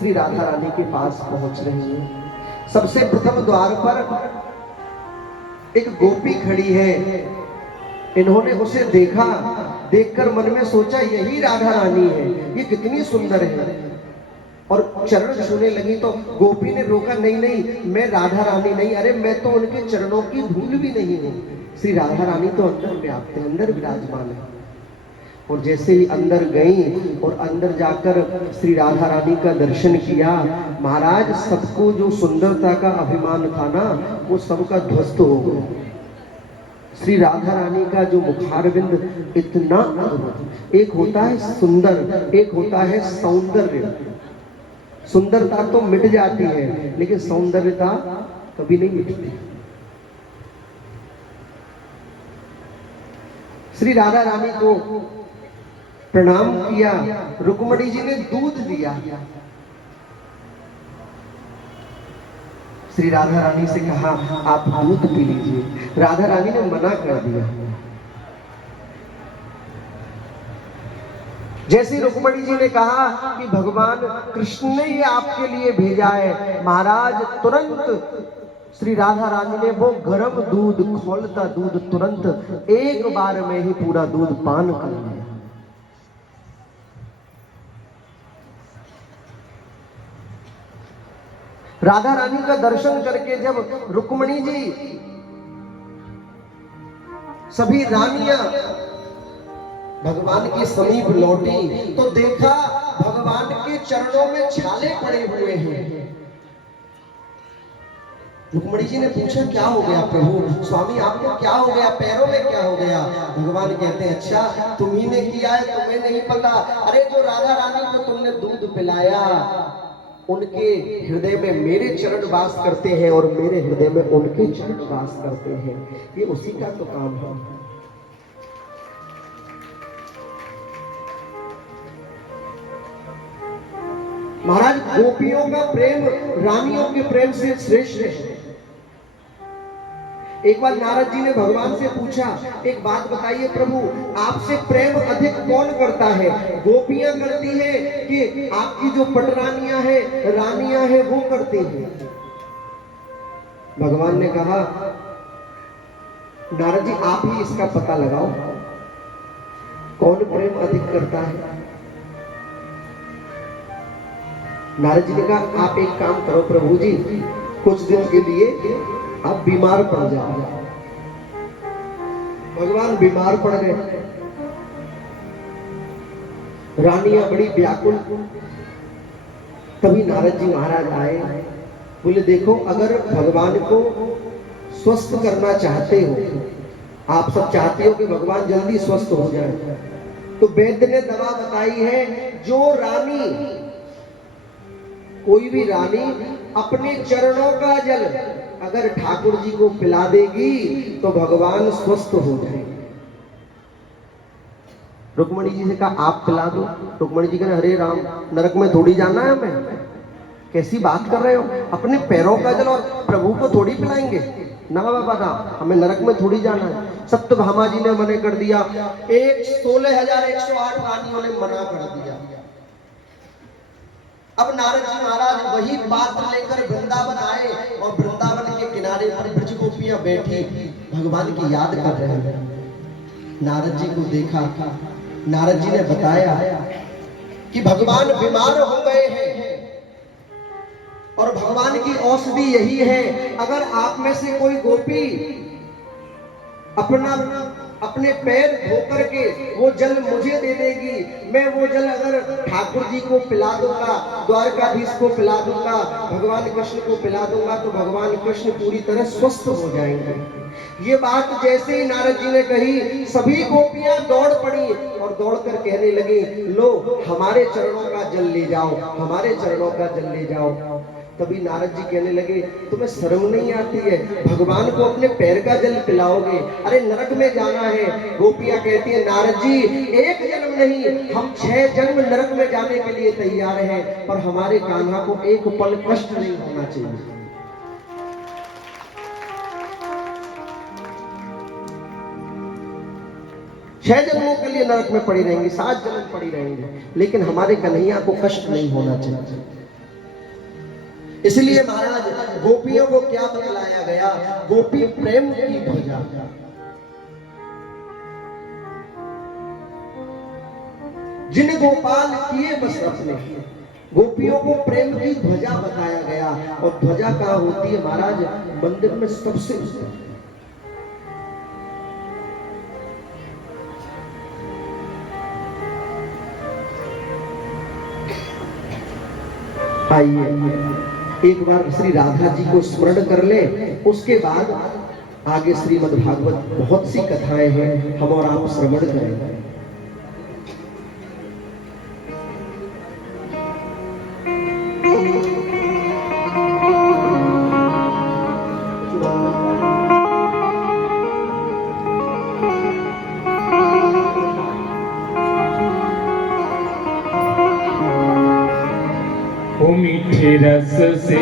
श्री राधा रानी के पास पहुंच रही है। सबसे प्रथम द्वार पर एक गोपी खड़ी है। इन्होंने उसे देखा, देखकर मन में सोचा यही राधा रानी है, ये कितनी सुंदर है, और चरण छूने लगी। तो गोपी ने रोका, नहीं नहीं, मैं राधा रानी नहीं, अरे मैं तो उनके चरणों की धूल भी नहीं हूं। श्री राधा रानी तो अंदर व्याप्त है, अंदर विराजमान है। और जैसे ही अंदर गई और अंदर जाकर श्री राधा रानी का दर्शन किया, महाराज सबको जो सुंदरता का अभिमान था ना, वो सबका ध्वस्त हो गया। श्री राधा रानी का जो मुखारविंद इतना अद्भुत, एक होता है सुंदर, एक होता है सौंदर्य। सुंदरता तो मिट जाती है, लेकिन सौंदर्यता कभी नहीं मिटती। श्री राधा रानी को प्रणाम किया, रुक्मणी जी ने दूध दिया। श्री राधा रानी से कहा आप दूध पी लीजिए। राधा रानी ने मना कर दिया। जैसे रुक्मणी जी ने कहा कि भगवान कृष्ण ने ये आपके लिए भेजा है, महाराज तुरंत श्री राधा रानी ने वो गर्म दूध, खौलता दूध तुरंत एक बार में ही पूरा दूध पान कर लिया। राधा रानी का दर्शन करके जब रुक्मणी जी, सभी रानियां भगवान के समीप लौटी तो देखा भगवान के चरणों में छाले पड़े हुए हैं। रुक्मणी जी ने पूछा क्या हो गया प्रभु, स्वामी आपको क्या हो गया, पैरों में क्या हो गया? भगवान कहते हैं अच्छा तुम्ही ने किया है, तुम्हें नहीं पता। अरे जो राधा रानी को तुमने दूध पिलाया, उनके हृदय में मेरे चरण वास करते हैं और मेरे हृदय में उनके चरण वास करते हैं, ये उसी का तो काम है। महाराज गोपियों का प्रेम रानियों के प्रेम से श्रेष्ठ है। एक बार नारद जी ने भगवान से पूछा, एक बात बताइए प्रभु, आपसे प्रेम अधिक कौन करता है, गोपियां करती है कि आपकी जो पटरानियां हैं, रानियां हैं, वो करती हैं? भगवान ने कहा नारद जी आप ही इसका पता लगाओ, कौन प्रेम अधिक करता है। नारद जी ने कहा आप एक काम करो प्रभु जी, कुछ दिन के लिए आप बीमार पड़ जाओ। भगवान बीमार पड़ गए। रानियां बड़ी व्याकुल। तभी नारद जी महाराज आए, बोले देखो अगर भगवान को स्वस्थ करना चाहते हो, आप सब चाहते हो कि भगवान जल्दी स्वस्थ हो जाए, तो वैद्य ने दवा बताई है, जो रानी, कोई भी रानी अपने चरणों का जल अगर ठाकुर जी को पिला देगी तो भगवान स्वस्थ हो जाएंगे। रुक्मणी जी से कहा आप पिला दो। रुक्मणी जी कहा हरे राम, नरक में थोड़ी जाना है हमें, कैसी बात कर रहे हो, अपने पैरों का जल और प्रभु को थोड़ी पिलाएंगे, ना बाबा ना, हमें नरक में थोड़ी जाना है। सत्यभामा जी ने मना कर दिया, 16,108 रानियों ने मना कर दिया। अब नारद जी महाराज वही पात्र लेकर वृंदावन आए और वृंदावन के किनारे पर ब्रज गोपियां बैठी भगवान की याद कर रहे हैं। नारद जी को देखा, नारद जी ने बताया कि भगवान बीमार हो गए हैं और भगवान की औषधि यही है, अगर आप में से कोई गोपी अपने पैर धो करके वो जल मुझे दे देगी, मैं वो जल अगर ठाकुर जी को पिला दूंगा, द्वारकाधीश को पिला दूंगा, भगवान कृष्ण को पिला दूंगा, तो भगवान कृष्ण पूरी तरह स्वस्थ हो जाएंगे। ये बात जैसे ही नारद जी ने कही, सभी गोपियां दौड़ पड़ी और दौड़कर कहने लगी, लो हमारे चरणों का जल ले जाओ, हमारे चरणों का जल ले जाओ। तभी नारद जी कहने लगे, तुम्हें शर्म नहीं आती है, भगवान को अपने पैर का जल पिलाओगे, अरे नरक में जाना है। गोपियां कहती है, नारद जी एक जन्म नहीं, हम 6 जन्म नरक में जाने के लिए तैयार हैं, पर हमारे कान्हा को एक पल कष्ट नहीं होना चाहिए। छह जन्मों के लिए नरक में पड़ी रहेंगी, 7 जन्म पड़ी रहेंगे, लेकिन हमारे कन्हैया को कष्ट नहीं होना चाहिए। इसलिए महाराज गोपियों को क्या बतलाया गया, गोपी प्रेम की ध्वजा, जिन गोपाल किए बस अपने, गोपियों को प्रेम की ध्वजा बताया गया। और ध्वजा कहाँ होती है महाराज, मंदिर में सबसे ऊपर। आइए एक बार श्री राधा जी को स्मरण कर ले, उसके बाद आगे श्रीमद् भागवत बहुत सी कथाएं हैं, हम और आप श्रवण करेंगे। मीठे रस से